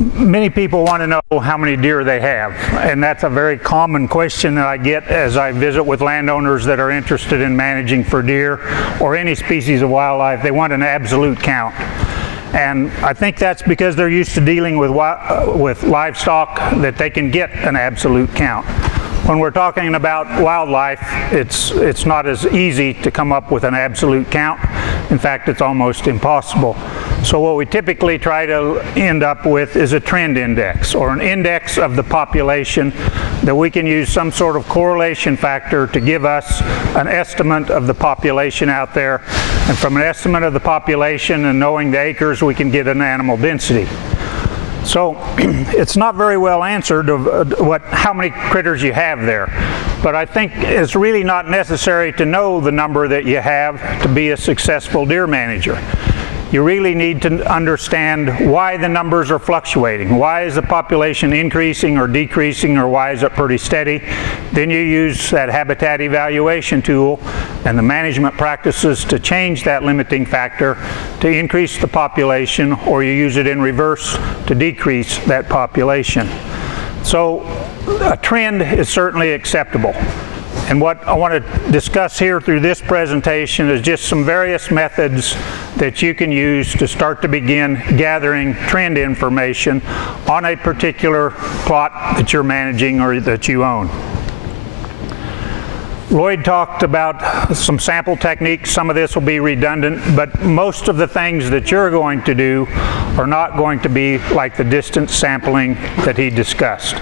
Many people want to know how many deer they have, and that's a very common question that I get as I visit with landowners that are interested in managing for deer or any species of wildlife. They want an absolute count. And I think that's because they're used to dealing with livestock that they can get an absolute count. When we're talking about wildlife, it's not as easy to come up with an absolute count. In fact, it's almost impossible. So what we typically try to end up with is a trend index, or an index of the population that we can use some sort of correlation factor to give us an estimate of the population out there. And from an estimate of the population and knowing the acres, we can get an animal density. So it's not very well answered of how many critters you have there. But I think it's really not necessary to know the number that you have to be a successful deer manager. You really need to understand why the numbers are fluctuating. Why is the population increasing or decreasing, or why is it pretty steady? Then you use that habitat evaluation tool and the management practices to change that limiting factor to increase the population, or you use it in reverse to decrease that population. So a trend is certainly acceptable. And what I want to discuss here through this presentation is just some various methods that you can use to start to begin gathering trend information on a particular plot that you're managing or that you own. Lloyd talked about some sample techniques. Some of this will be redundant, but most of the things that you're going to do are not going to be like the distance sampling that he discussed.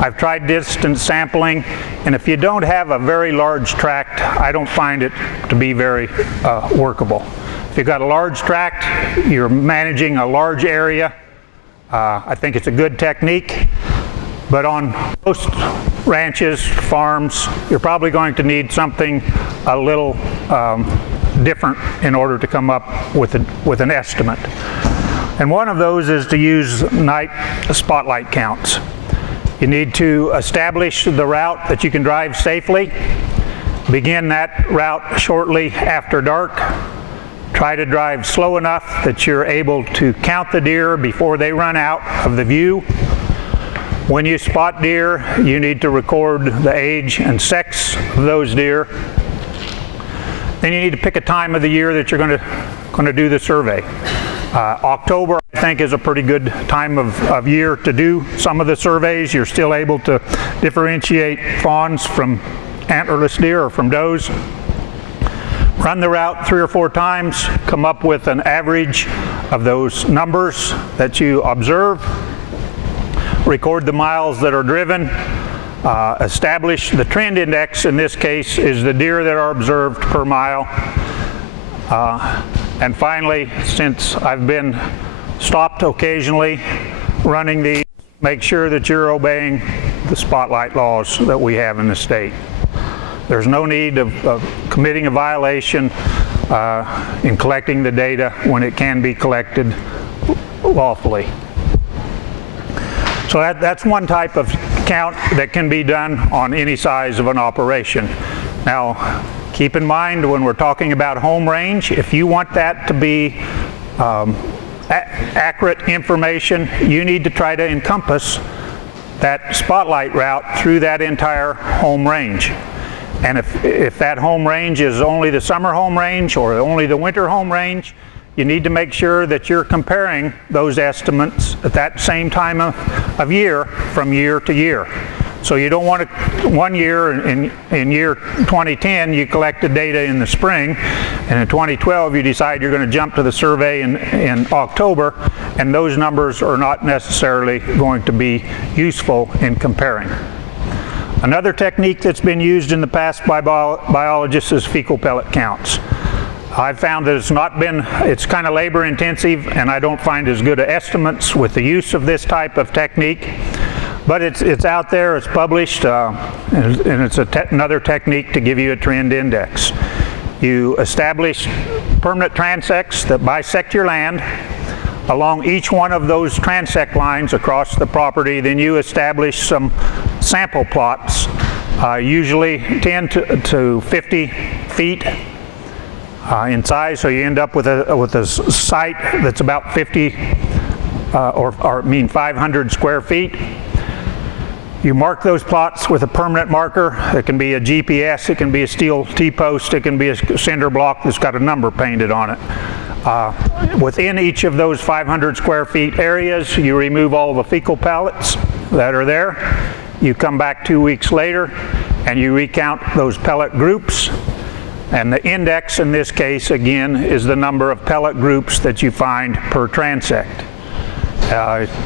I've tried distance sampling, and if you don't have a very large tract, I don't find it to be very workable. If you've got a large tract, you're managing a large area, I think it's a good technique. But on most ranches, farms, you're probably going to need something a little different in order to come up with an estimate. And one of those is to use night spotlight counts. You need to establish the route that you can drive safely. Begin that route shortly after dark. Try to drive slow enough that you're able to count the deer before they run out of the view. When you spot deer, you need to record the age and sex of those deer. Then you need to pick a time of the year that you're going to do the survey. October, I think, is a pretty good time of year to do some of the surveys. You're still able to differentiate fawns from antlerless deer or from does. Run the route 3 or 4 times, come up with an average of those numbers that you observe. Record the miles that are driven, establish the trend index. In this case is the deer that are observed per mile. And finally, since I've been stopped occasionally running these, make sure that you're obeying the spotlight laws that we have in the state. There's no need of committing a violation in collecting the data when it can be collected lawfully. So that's one type of count that can be done on any size of an operation. Now, keep in mind when we're talking about home range, if you want that to be accurate information, you need to try to encompass that spotlight route through that entire home range. And if that home range is only the summer home range or only the winter home range, you need to make sure that you're comparing those estimates at that same time of year from year to year. So you don't want to, one year in year 2010 you collected data in the spring, and in 2012 you decide you're going to jump to the survey in October, and those numbers are not necessarily going to be useful in comparing. Another technique that's been used in the past by biologists is fecal pellet counts. I've found that it's kind of labor intensive, and I don't find as good estimates with the use of this type of technique. But it's out there, it's published, and it's another technique to give you a trend index. You establish permanent transects that bisect your land. Along each one of those transect lines across the property, then you establish some sample plots, usually 10 to 50 feet in size, so you end up with a site that's about 50 or 500 square feet. You mark those plots with a permanent marker. It can be a GPS, it can be a steel T-post, it can be a cinder block that's got a number painted on it. Within each of those 500 square feet areas, you remove all the fecal pellets that are there. You come back 2 weeks later and you recount those pellet groups. And the index in this case, again, is the number of pellet groups that you find per transect.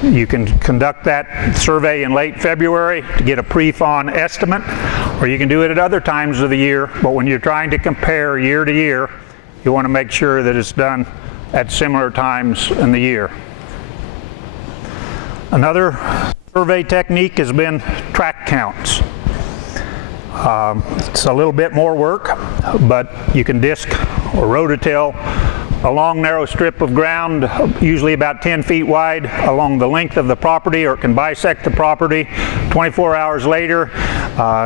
You can conduct that survey in late February to get a pre-fawn estimate, or you can do it at other times of the year, but when you're trying to compare year to year, you want to make sure that it's done at similar times in the year. Another survey technique has been track counts. It's a little bit more work, but you can disc or rototill a long narrow strip of ground, usually about 10 feet wide, along the length of the property, or it can bisect the property. 24 hours later,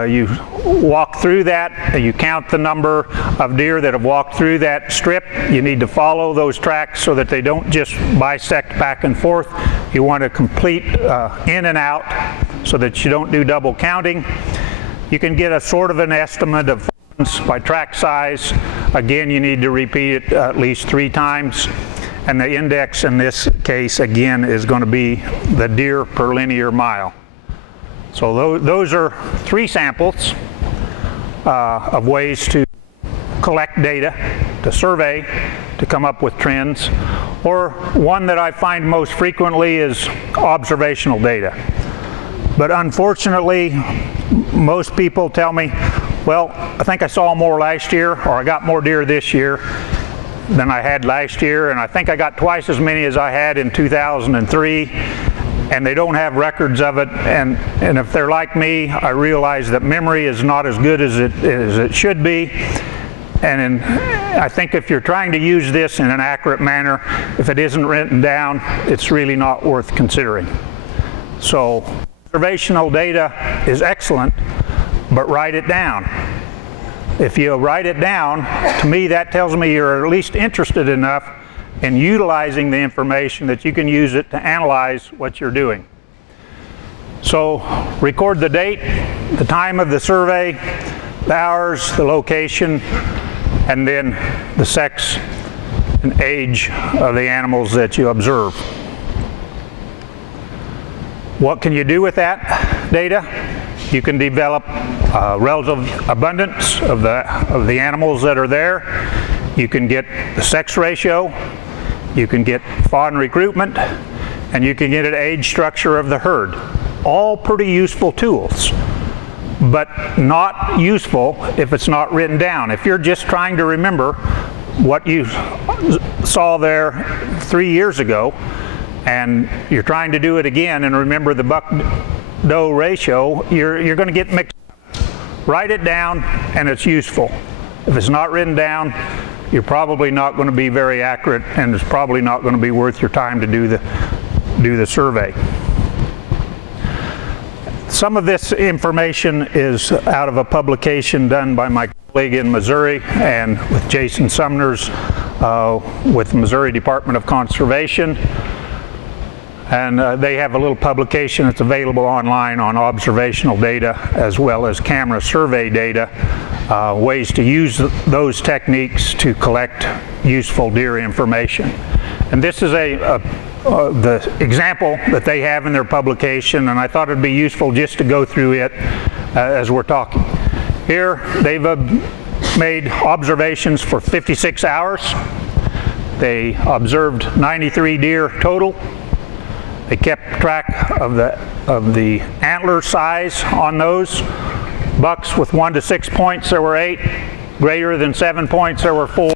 you walk through that, you count the number of deer that have walked through that strip. You need to follow those tracks so that they don't just bisect back and forth. You want to complete in and out so that you don't do double counting. You can get a sort of an estimate of by track size. Again, you need to repeat it at least 3 times. And the index in this case, again, is going to be the deer per linear mile. So those are 3 samples of ways to collect data, to survey, to come up with trends. Or one that I find most frequently is observational data. But unfortunately, most people tell me, well, I think I saw more last year, or I got more deer this year than I had last year, and I think I got twice as many as I had in 2003, and they don't have records of it. And if they're like me, I realize that memory is not as good as it should be. And I think if you're trying to use this in an accurate manner, if it isn't written down, it's really not worth considering. So observational data is excellent, but write it down. If you write it down, to me that tells me you're at least interested enough in utilizing the information that you can use it to analyze what you're doing. So record the date, the time of the survey, the hours, the location, and then the sex and age of the animals that you observe. What can you do with that data? You can develop relative abundance of the animals that are there. You can get the sex ratio. You can get fawn recruitment, and you can get an age structure of the herd. All pretty useful tools, but not useful if it's not written down. If you're just trying to remember what you saw there 3 years ago, and you're trying to do it again and remember the buck-doe ratio, you're going to get mixed up. Write it down, and it's useful. If it's not written down, you're probably not going to be very accurate, and it's probably not going to be worth your time to do the survey. Some of this information is out of a publication done by my colleague in Missouri and with Jason Sumner's with the Missouri Department of Conservation. And they have a little publication that's available online on observational data as well as camera survey data, ways to use those techniques to collect useful deer information. And this is the example that they have in their publication, and I thought it'd be useful just to go through it as we're talking. Here they've made observations for 56 hours. They observed 93 deer total. They kept track of the antler size on those. Bucks with 1 to 6 points, there were 8. Greater than 7 points, there were 4.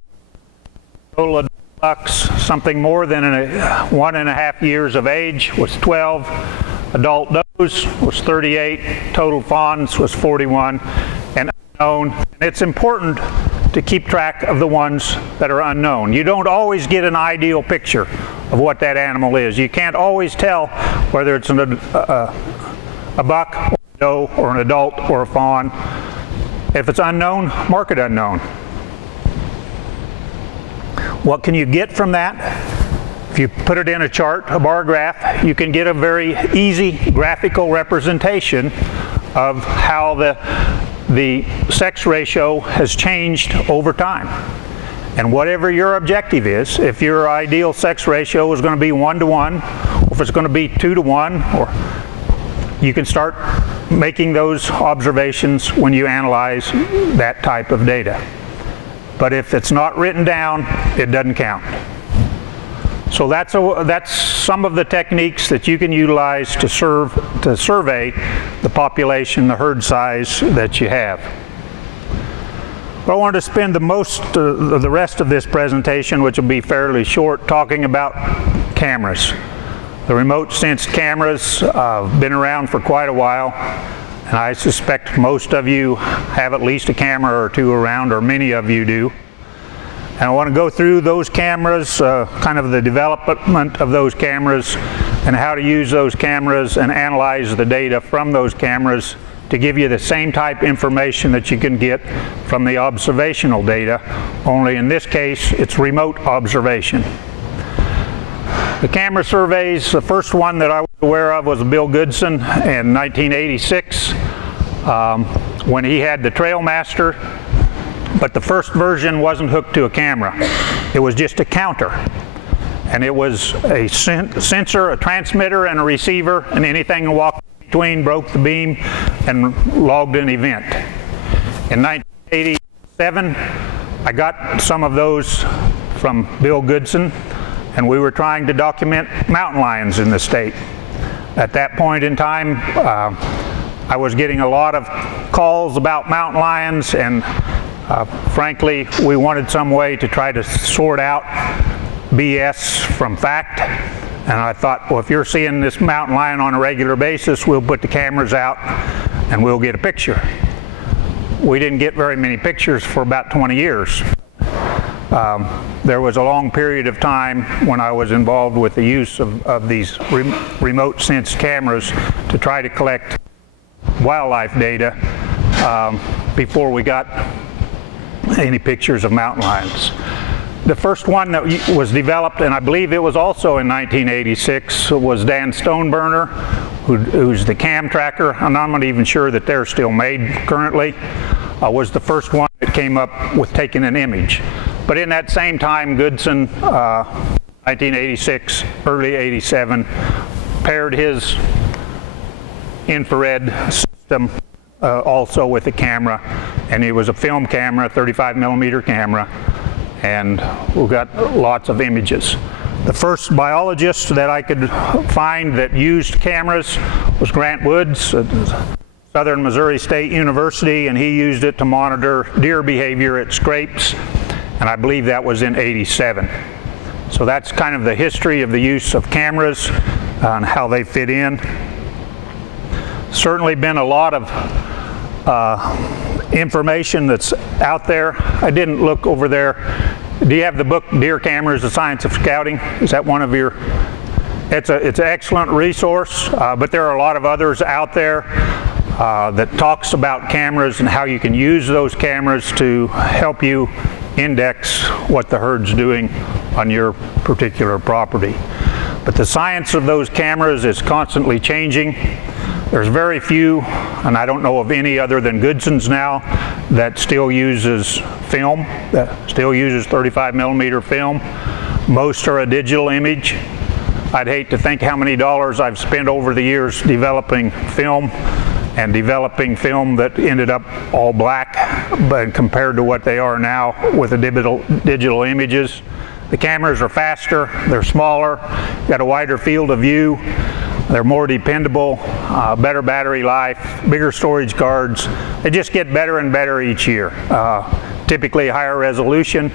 Total of bucks, something more than 1.5 years of age, was 12. Adult does was 38. Total fawns was 41. And unknown. And it's important to keep track of the ones that are unknown. You don't always get an ideal picture of what that animal is. You can't always tell whether it's a buck, or a doe, or an adult, or a fawn. If it's unknown, mark it unknown. What can you get from that? If you put it in a chart, a bar graph, you can get a very easy graphical representation of how the sex ratio has changed over time. And whatever your objective is, if your ideal sex ratio is going to be 1:1, or if it's going to be 2:1, or you can start making those observations when you analyze that type of data. But if it's not written down, it doesn't count. So that's some of the techniques that you can utilize to survey the population, the herd size that you have. But I wanted to spend the rest of this presentation, which will be fairly short, talking about cameras. The remote sensed cameras have been around for quite a while, and I suspect most of you have at least a camera or two around, or many of you do. And I want to go through those cameras, kind of the development of those cameras, and how to use those cameras and analyze the data from those cameras to give you the same type information that you can get from the observational data, only in this case it's remote observation. The camera surveys, the first one that I was aware of was Bill Goodson in 1986 when he had the Trailmaster, but the first version wasn't hooked to a camera. It was just a counter. And it was a sensor, a transmitter, and a receiver, and anything that walked between broke the beam and logged an event. In 1987, I got some of those from Bill Goodson, and we were trying to document mountain lions in the state. At that point in time, I was getting a lot of calls about mountain lions, and frankly, we wanted some way to try to sort out BS from fact. And I thought, well, if you're seeing this mountain lion on a regular basis, we'll put the cameras out and we'll get a picture. We didn't get very many pictures for about 20 years. There was a long period of time when I was involved with the use of these remote sensed cameras to try to collect wildlife data before we got any pictures of mountain lions. The first one that was developed, and I believe it was also in 1986, was Dan Stoneburner, who's the cam tracker, and I'm not even sure that they're still made currently, was the first one that came up with taking an image. But in that same time, Goodson, 1986, early 87, paired his infrared system also with a camera, and it was a film camera, 35mm camera, and we got lots of images. The first biologist that I could find that used cameras was Grant Woods at Southern Missouri State University, and he used it to monitor deer behavior at scrapes, and I believe that was in '87. So that's kind of the history of the use of cameras and how they fit in. Certainly been a lot of information that's out there. I didn't look over there. Do you have the book Deer Cameras, The Science of Scouting? Is that one of your? It's an excellent resource, but there are a lot of others out there that talks about cameras and how you can use those cameras to help you index what the herd's doing on your particular property. But the science of those cameras is constantly changing. There's very few, and I don't know of any other than Goodson's now, that still uses film, that still uses 35mm film. Most are a digital image. I'd hate to think how many dollars I've spent over the years developing film, and developing film that ended up all black, but compared to what they are now with the digital images. The cameras are faster, they're smaller, got a wider field of view. They're more dependable, better battery life, bigger storage cards. They just get better and better each year. Typically higher resolution.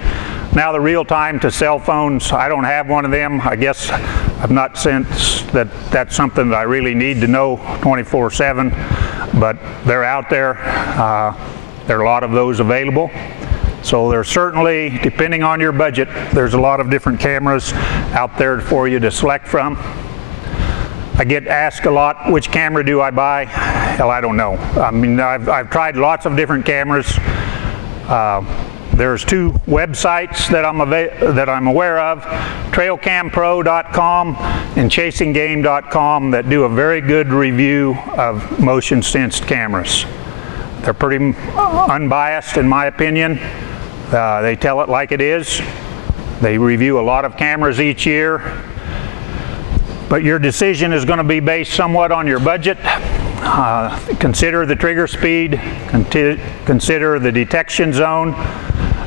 Now the real time to cell phones, I don't have one of them. I guess I've not sensed that that's something that I really need to know 24/7, but they're out there. There are a lot of those available. So there's certainly, depending on your budget, there's a lot of different cameras out there for you to select from. I get asked a lot, which camera do I buy? Hell, I don't know. I mean, I've tried lots of different cameras. There's two websites that I'm aware of, trailcampro.com and chasinggame.com, that do a very good review of motion sensed cameras. They're pretty unbiased in my opinion. They tell it like it is. They review a lot of cameras each year. But your decision is going to be based somewhat on your budget. Consider the trigger speed, consider the detection zone,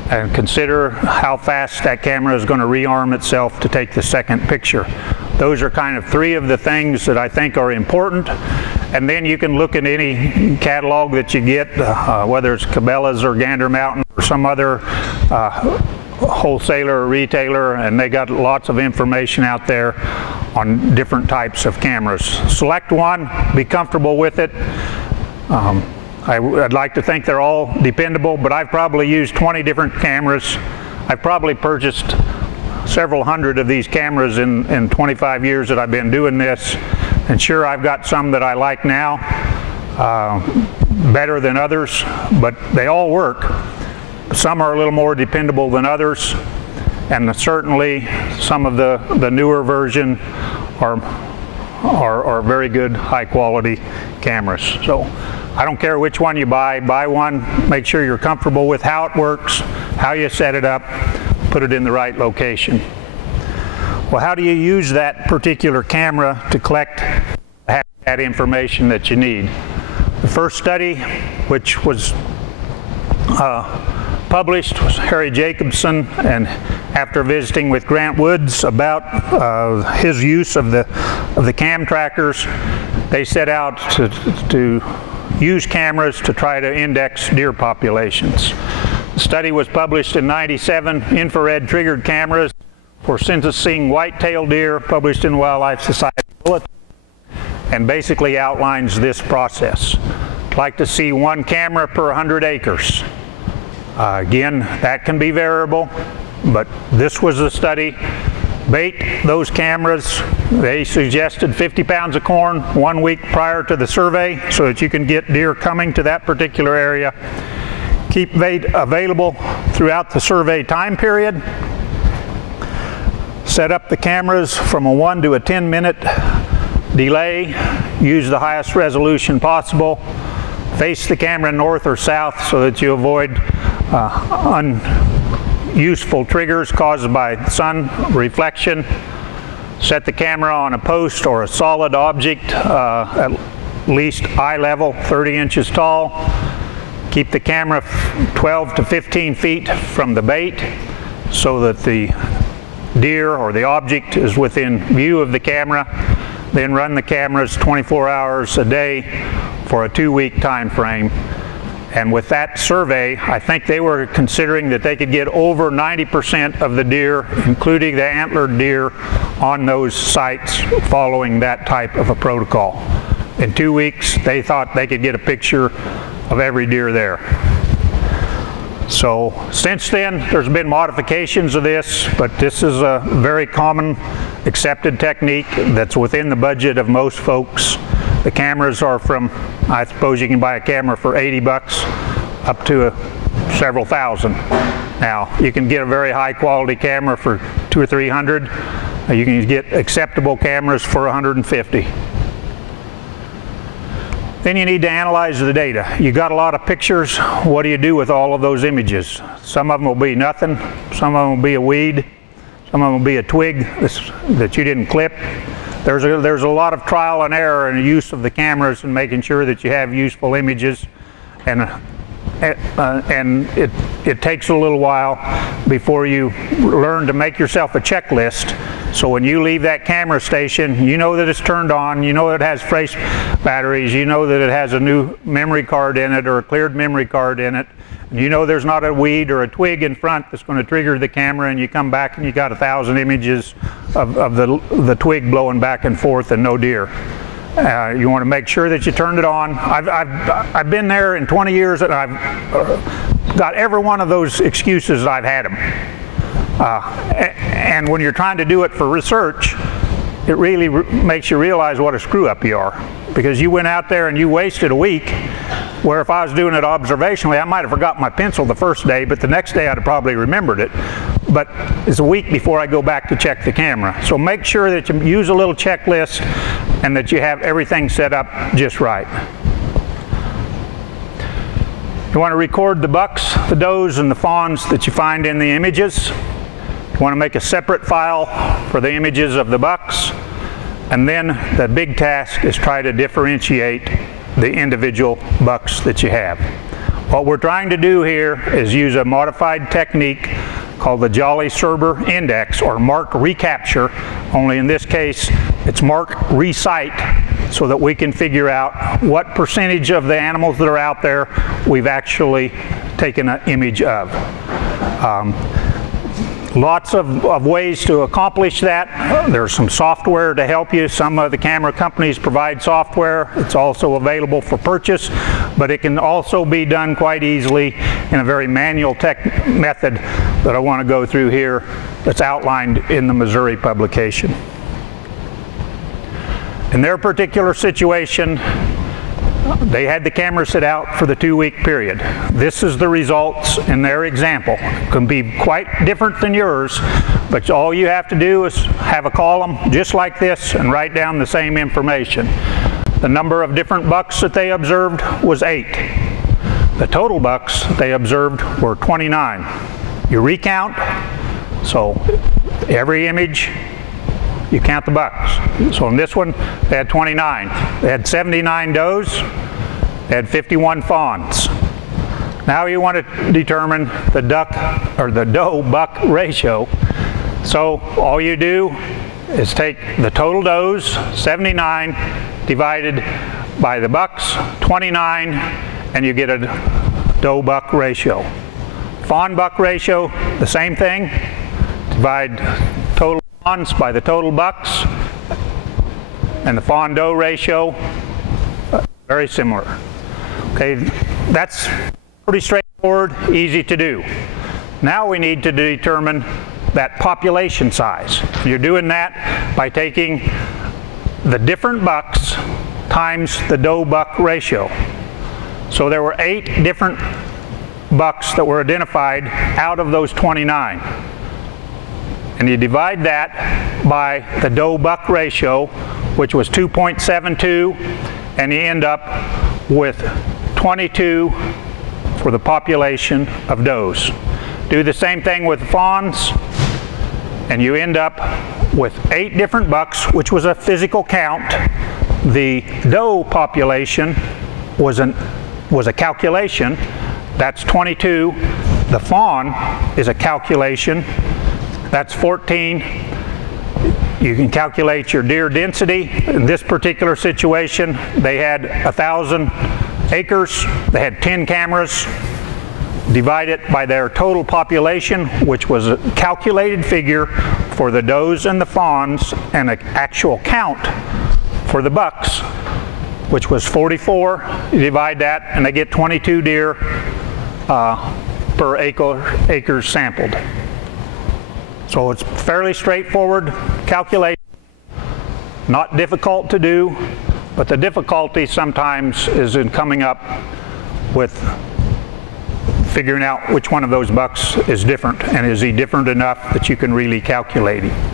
and consider how fast that camera is going to rearm itself to take the second picture. Those are kind of three of the things that I think are important. And then you can look at any catalog that you get, whether it's Cabela's or Gander Mountain or some other wholesaler or retailer, and they got lots of information out there on different types of cameras. Select one, be comfortable with it. I'd like to think they're all dependable, but I've probably used 20 different cameras. I've probably purchased several hundred of these cameras in 25 years that I've been doing this. And sure, I've got some that I like now better than others, but they all work. Some are a little more dependable than others, and certainly some of the newer version are very good, high quality cameras. So I don't care which one you buy one, make sure you're comfortable with how it works, how you set it up, put it in the right location. Well, how do you use that particular camera to collect that information that you need? The first study, which was published, was Harry Jacobson, and after visiting with Grant Woods about his use of the cam trackers, they set out to use cameras to try to index deer populations. The study was published in '97, infrared triggered cameras for censusing white-tailed deer, published in Wildlife Society Bulletin, and basically outlines this process. I'd like to see one camera per 100 acres. Again, that can be variable, but this was the study. Bait those cameras. They suggested 50 pounds of corn 1 week prior to the survey so that you can get deer coming to that particular area. Keep bait available throughout the survey time period. Set up the cameras from a 1 to a 10-minute delay. Use the highest resolution possible. Face the camera north or south so that you avoid unuseful triggers caused by sun reflection. Set the camera on a post or a solid object at least eye level, 30 inches tall. Keep the camera 12 to 15 feet from the bait so that the deer or the object is within view of the camera. Then run the cameras 24 hours a day for a 2-week time frame. And with that survey, I think they were considering that they could get over 90% of the deer, including the antlered deer, on those sites following that type of a protocol. In 2 weeks, they thought they could get a picture of every deer there. So since then, there's been modifications of this, but this is a very common accepted technique that's within the budget of most folks. The cameras are from, I suppose you can buy a camera for 80 bucks up to several thousand. Now, you can get a very high quality camera for $200 or $300. You can get acceptable cameras for $150. Then you need to analyze the data. You got a lot of pictures. What do you do with all of those images? Some of them will be nothing. Some of them will be a weed. Some of them will be a twig that you didn't clip. There's a lot of trial and error in the use of the cameras and making sure that you have useful images. And it takes a little while before you learn to make yourself a checklist. So when you leave that camera station, you know that it's turned on, you know it has fresh batteries, you know that it has a new memory card in it or a cleared memory card in it. You know there's not a weed or a twig in front that's going to trigger the camera, and you come back and you got 1,000 images of the twig blowing back and forth and no deer. You want to make sure that you turned it on. I've been there in 20 years and I've got every one of those excuses I've had them. And when you're trying to do it for research, it really makes you realize what a screw up you are, because you went out there and you wasted a week Where if I was doing it observationally, I might have forgot my pencil the first day, but the next day I'd have probably remembered it. But it's a week before I go back to check the camera. So make sure that you use a little checklist and that you have everything set up just right. You want to record the bucks, the does, and the fawns that you find in the images. You want to make a separate file for the images of the bucks. And then the big task is try to differentiate the individual bucks that you have. What we're trying to do here is use a modified technique called the Jolly-Serber Index, or mark recapture, only in this case it's mark recite, so that we can figure out what percentage of the animals that are out there we've actually taken an image of. Lots of ways to accomplish that. There's some software to help you. Some of the camera companies provide software. It's also available for purchase, but it can also be done quite easily in a very manual method that I want to go through here that's outlined in the Missouri publication. In their particular situation, they had the camera set out for the 2-week period. This is the results in their example. It can be quite different than yours, but all you have to do is have a column just like this and write down the same information. The number of different bucks that they observed was 8. The total bucks they observed were 29. You recount, so every image you count the bucks. So in this one, they had 29. They had 79 does, they had 51 fawns. Now you want to determine the duck or the doe-buck ratio. So all you do is take the total does, 79, divided by the bucks, 29, and you get a doe-buck ratio. Fawn-buck ratio, the same thing. Divide total fawns by the total bucks, and the fawn-doe ratio, very similar. Okay, that's pretty straightforward, easy to do. Now we need to determine that population size. You're doing that by taking the different bucks times the doe-buck ratio. So there were 8 different bucks that were identified out of those 29. And you divide that by the doe-buck ratio, which was 2.72, and you end up with 22 for the population of does. Do the same thing with fawns, and you end up with 8 different bucks, which was a physical count. The doe population was a calculation. That's 22. The fawn is a calculation. That's 14. You can calculate your deer density. In this particular situation, they had 1,000 acres. They had 10 cameras. Divide it by their total population, which was a calculated figure for the does and the fawns, and an actual count for the bucks, which was 44. You divide that, and they get 22 deer per acre sampled. So it's fairly straightforward calculation, not difficult to do, but the difficulty sometimes is in coming up with figuring out which one of those bucks is different, and is he different enough that you can really calculate him.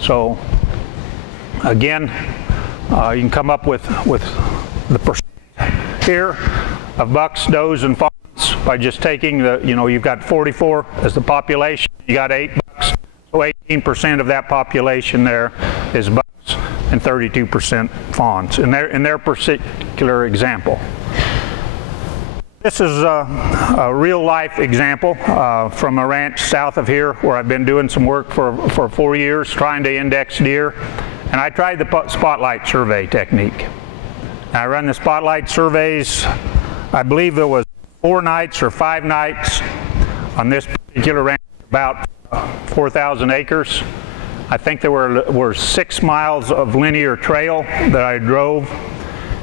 So again, you can come up with the percent here of bucks, does, and fawns by just taking the, you've got 44 as the population, you got 8 bucks, so 18% of that population there is bucks and 32% fawns in their particular example. This is a real-life example from a ranch south of here where I've been doing some work for 4 years trying to index deer, and I tried the spotlight survey technique. I run the spotlight surveys, I believe there was 4 nights or 5 nights on this particular ranch, about 4,000 acres. I think there were 6 miles of linear trail that I drove,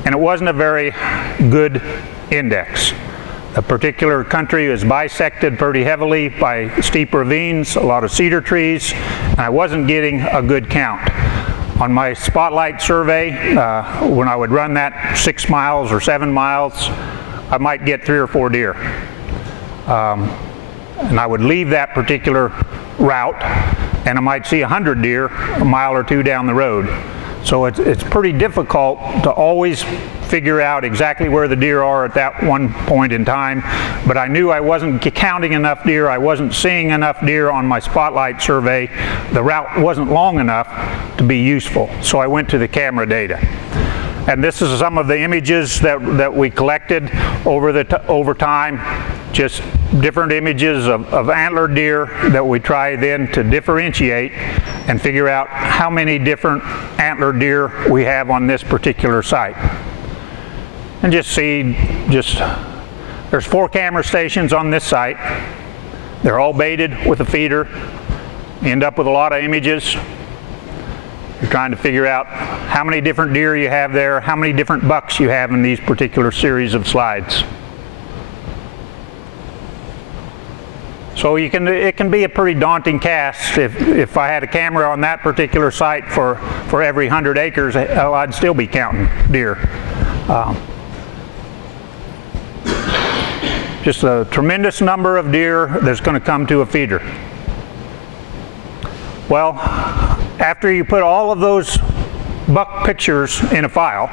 and it wasn't a very good index. The particular country is bisected pretty heavily by steep ravines, a lot of cedar trees, and I wasn't getting a good count. On my spotlight survey, when I would run that 6 miles or 7 miles, I might get 3 or 4 deer. And I would leave that particular route, and I might see 100 deer a mile or 2 down the road. So it's pretty difficult to always figure out exactly where the deer are at that one point in time. But I knew I wasn't counting enough deer, I wasn't seeing enough deer on my spotlight survey. The route wasn't long enough to be useful, so I went to the camera data. And this is some of the images that we collected over time. Just different images of antlered deer that we try then to differentiate and figure out how many different antlered deer we have on this particular site. And just see, there's 4 camera stations on this site. They're all baited with a feeder. You end up with a lot of images. You're trying to figure out how many different deer you have there, how many different bucks you have in these particular series of slides. So it can be a pretty daunting task. If I had a camera on that particular site for every 100 acres, I'd still be counting deer. Just a tremendous number of deer that's going to come to a feeder. Well, after you put all of those buck pictures in a file,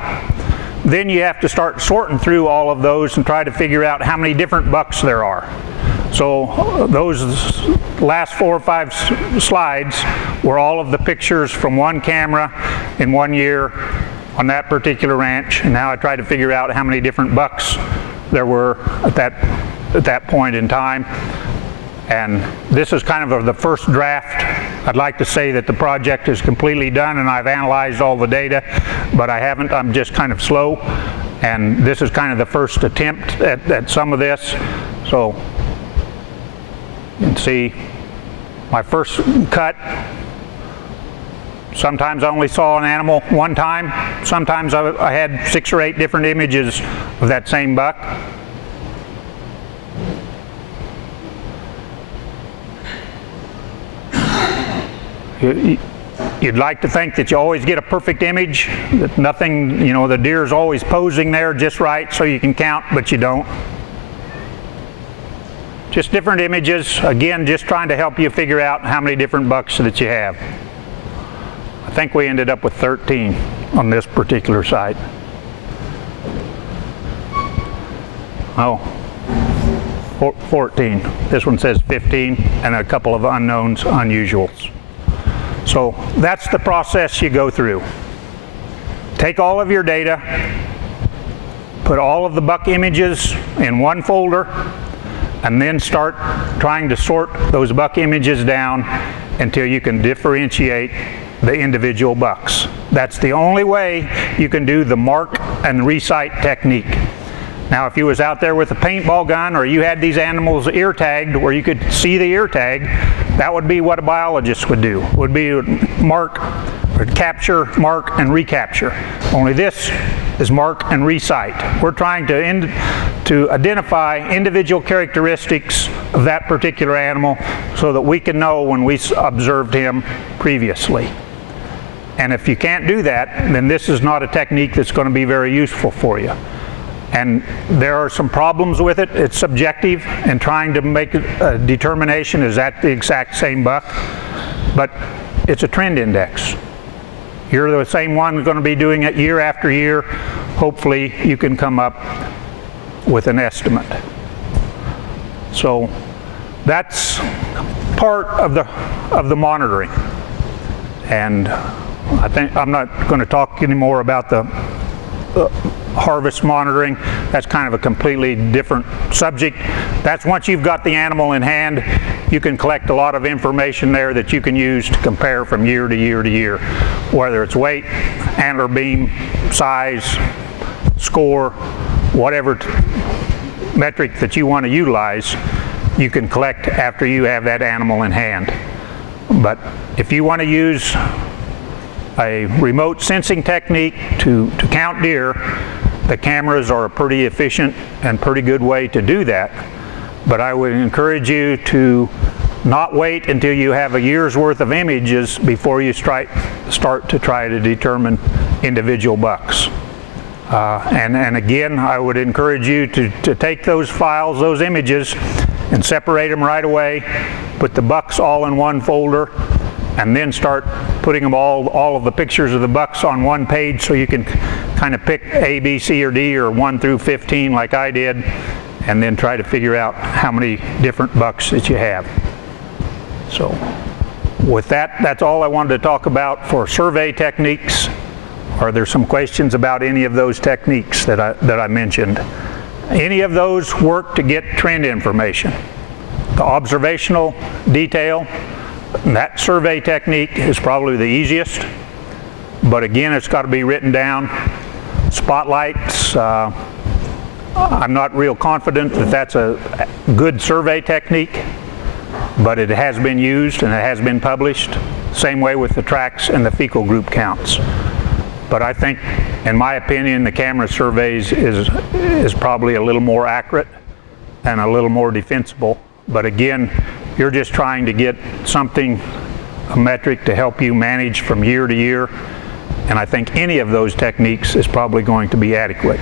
then you have to start sorting through all of those and try to figure out how many different bucks there are. So those last 4 or 5 slides were all of the pictures from one camera in 1 year on that particular ranch, and now I try to figure out how many different bucks there were at that point in time. And this is kind of the first draft. I'd like to say that the project is completely done and I've analyzed all the data, but I haven't. I'm just kind of slow, and this is kind of the first attempt at some of this. So you can see my first cut. Sometimes I only saw an animal one time. Sometimes I had 6 or 8 different images of that same buck. You'd like to think that you always get a perfect image, that nothing, you know, the deer's always posing there just right so you can count, but you don't. Just different images, again, just trying to help you figure out how many different bucks that you have. I think we ended up with 13 on this particular site. Oh, 14. This one says 15, and a couple of unknowns, unusuals. So that's the process you go through. Take all of your data, put all of the buck images in one folder, and then start trying to sort those buck images down until you can differentiate the individual bucks. That's the only way you can do the mark and recite technique. Now, if you was out there with a paintball gun or you had these animals ear tagged where you could see the ear tag, that would be what a biologist would do. Would be mark, or capture, mark, and recapture. Only this is mark and recite. We're trying to identify individual characteristics of that particular animal so that we can know when we observed him previously. And if you can't do that, then this is not a technique that's going to be very useful for you. And there are some problems with it. It's subjective, and trying to make a determination, is that the exact same buck? But it's a trend index. You're the same one going to be doing it year after year. Hopefully you can come up with an estimate. So that's part of the monitoring. And I think I'm not going to talk anymore about the harvest monitoring. That's kind of a completely different subject. That's once you've got the animal in hand, you can collect a lot of information there that you can use to compare from year to year to year, whether it's weight, antler beam, size, score, whatever metric that you want to utilize, you can collect after you have that animal in hand. But if you want to use a remote sensing technique to count deer, the cameras are a pretty efficient and pretty good way to do that. But I would encourage you to not wait until you have a year's worth of images before you start to try to determine individual bucks. And again, I would encourage you to take those files, those images, and separate them right away. Put the bucks all in one folder, and then start putting them all of the pictures of the bucks on one page, so you can kind of pick A, B, C, or D, or 1 through 15 like I did, and then try to figure out how many different bucks that you have. So with that, that's all I wanted to talk about for survey techniques. Are there some questions about any of those techniques that I mentioned? Any of those work to get trend information. The observational detail, that survey technique is probably the easiest, but again, it's got to be written down. Spotlights, I'm not real confident that that's a good survey technique, but it has been used and it has been published. Same way with the tracks and the fecal group counts. But I think, in my opinion, the camera surveys is probably a little more accurate and a little more defensible. But again, you're just trying to get something, a metric to help you manage from year to year. And I think any of those techniques is probably going to be adequate.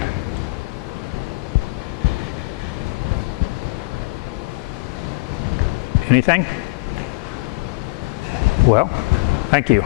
Anything? Well, thank you.